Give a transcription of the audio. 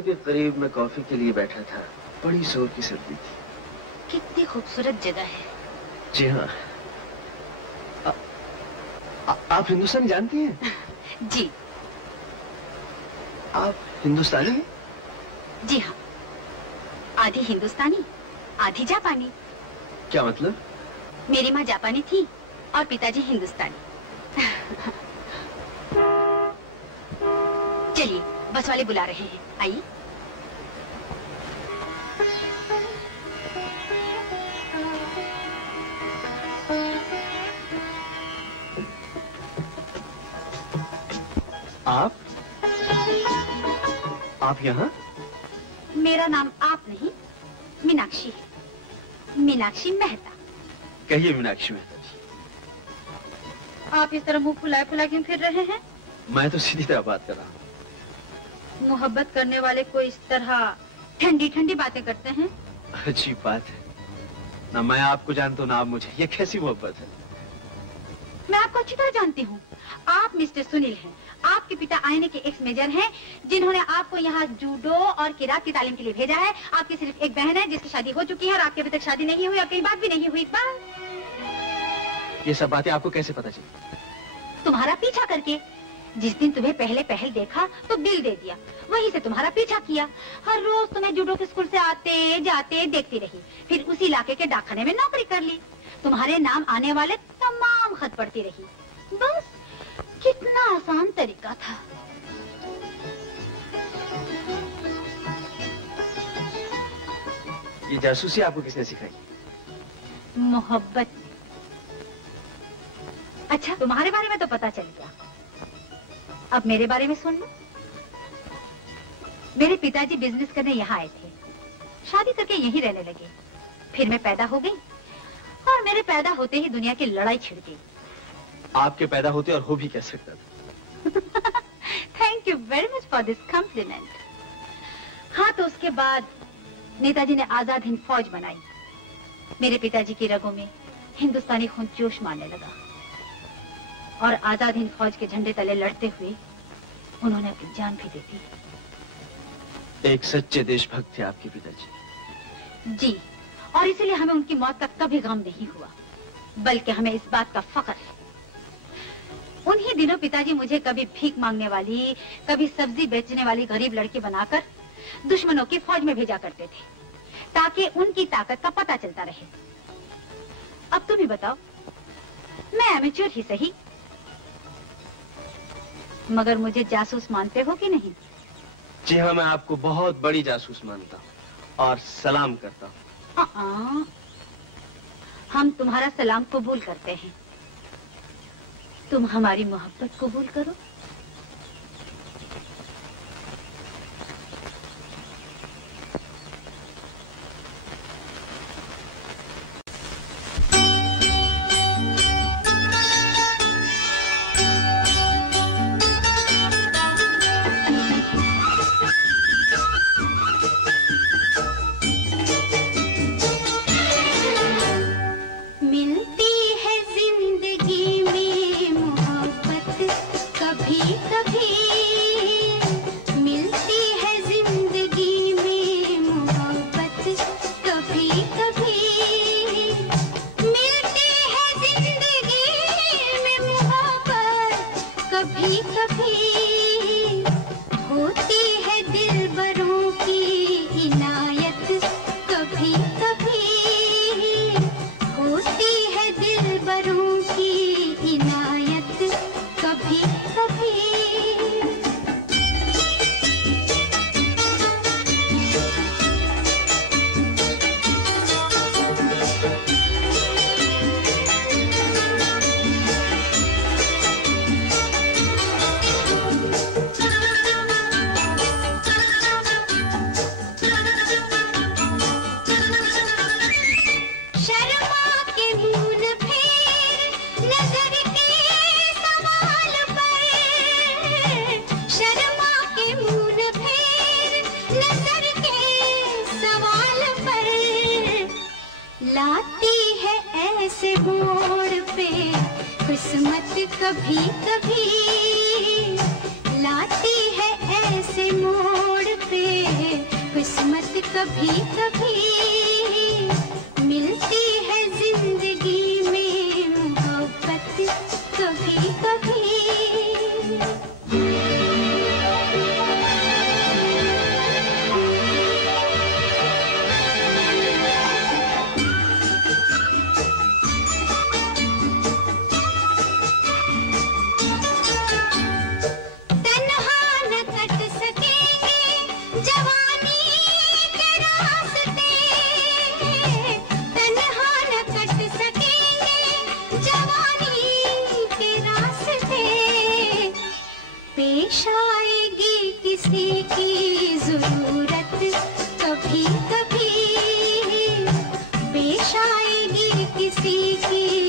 दरवाजे के करीब मैं कॉफी के लिए बैठा था। बड़ी जोर की सर्दी थी। कितनी खूबसूरत जगह है। जी हाँ। आप हिंदुस्तानी जानती हैं? जी। आप हिंदुस्तानी हैं? जी हाँ, आधी हिंदुस्तानी आधी जापानी। क्या मतलब? मेरी माँ जापानी थी और पिताजी हिंदुस्तानी। चलिए, बस वाले बुला रहे हैं, आइए। आप यहाँ? मेरा नाम आप नहीं, मीनाक्षी है। मीनाक्षी मेहता। कहिए मीनाक्षी मेहता जी। आप इस तरह मुंह फुलाए फुला क्यों फिर रहे हैं? मैं तो सीधी तरह बात कर रहा हूँ। मोहब्बत करने वाले को इस तरह ठंडी ठंडी बातें करते हैं? अजीब बात है, ना मैं आपको जानता हूँ ना आप मुझे। ये कैसी मोहब्बत है? मैं आपको अच्छी तरह जानती हूँ। आप मिस्टर सुनील हैं। आपके पिता आईने के एक्स मेजर हैं, जिन्होंने आपको यहाँ जूडो और किरात की तालीम के लिए भेजा है। आपकी सिर्फ एक बहन है जिसकी शादी हो चुकी है और आपकी अभी तक शादी नहीं हुई और कहीं बात भी नहीं हुई। बस। ये सब बातें आपको कैसे पता चली? तुम्हारा पीछा करके। जिस दिन तुम्हें पहले पहल देखा तो बिल दे दिया, वहीं से तुम्हारा पीछा किया। हर रोज तुम्हें जूडो के स्कूल से आते जाते देखती रही, फिर उसी इलाके के डाकखाने में नौकरी कर ली। तुम्हारे नाम आने वाले तमाम खत पढ़ती रही। बस, कितना आसान तरीका था। ये जासूसी आपको किसने सिखाई? मोहब्बत। अच्छा, तुम्हारे बारे में तो पता चल गया, अब मेरे बारे में सुन लो। मेरे पिताजी बिजनेस करने यहाँ आए थे, शादी करके यहीं रहने लगे। फिर मैं पैदा हो गई और मेरे पैदा होते ही दुनिया की लड़ाई छिड़ गई। आपके पैदा होते और हो भी कह सकता था। Thank you very much for this complement. हाँ, तो उसके बाद नेताजी ने आजाद हिंद फौज बनाई। मेरे पिताजी की रगों में हिंदुस्तानी खून जोश मारने लगा और आजाद हिंद फौज के झंडे तले लड़ते हुए उन्होंने अपनी जान भी दे दी। एक सच्चे देशभक्त थे आपके पिताजी। जी, और इसीलिए हमें उनकी मौत का कभी गम नहीं हुआ, बल्कि हमें इस बात का फख्र है। उन्हीं दिनों पिताजी मुझे कभी भीख मांगने वाली, कभी सब्जी बेचने वाली गरीब लड़की बनाकर दुश्मनों की फौज में भेजा करते थे, ताकि उनकी ताकत का पता चलता रहे। अब तुम ही बताओ, मैं एमेच्योर ही सही, मगर मुझे जासूस मानते हो कि नहीं? जी हाँ, मैं आपको बहुत बड़ी जासूस मानता हूँ और सलाम करता हूँ। हम तुम्हारा सलाम कबूल करते हैं, तुम हमारी मोहब्बत कबूल करो। कभी कभी लाती है ऐसे मोड़ से किस्मत कभी कभी मिलती है जिंदगी में मोहब्बत कभी कभी। पेश आएगी किसी की जरूरत कभी कभी, पेश आएगी किसी की